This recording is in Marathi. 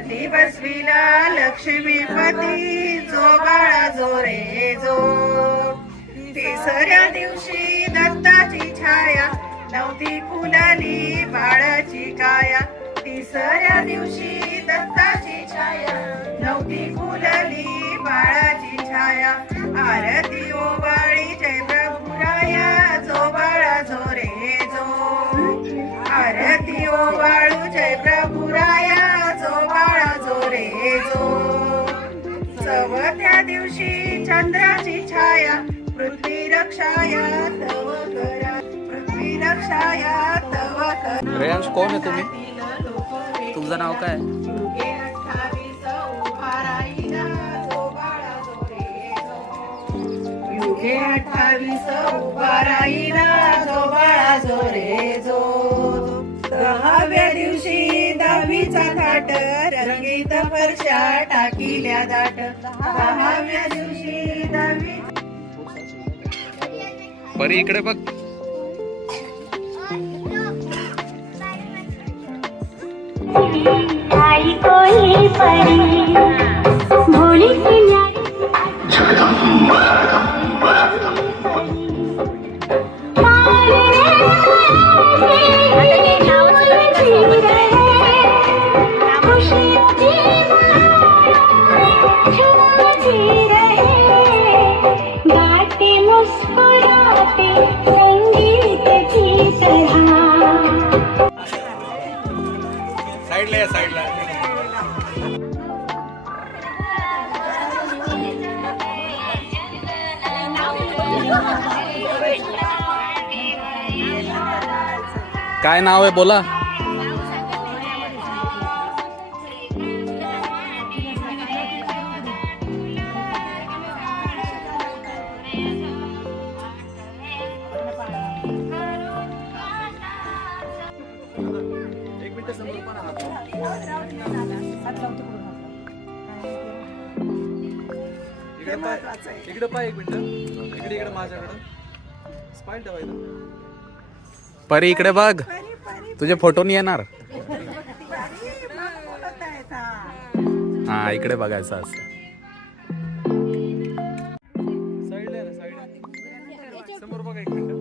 पती बसविला लक्ष्मीपती जो बाळा जो रे जो. तिसऱ्या दिवशी दत्ताची छाया नव्हती फुलाली बाळाची काया. तिसऱ्या दिवशी चंद्राची छाया पृथ्वी रक्षाया तव करा. पृथ्वी रक्षाया तव करा. रेयांश कोण आहे तुम्ही? तुझं नाव काय? युगे अठ्ठावीस उभा राहिला जो बाळा जो रे जो. दहाव्या दिवशी दहावीचा थाट रंगीत फरशा टाकिल्या दाट. दहाव्या दिवशी परी इकडे बघ. आई कोई परी. साईडला या साईडला काय नाव आहे बोला Thank you. इकडे पाय इकडे पाय एक इकडे इकडे माझ्याकडं. स्पाईल ठेवायचं परी इकडे बघ. तुझे फोटो नाही येणार. हा इकडे बघायचं असं समोर बघा एक मिनिट.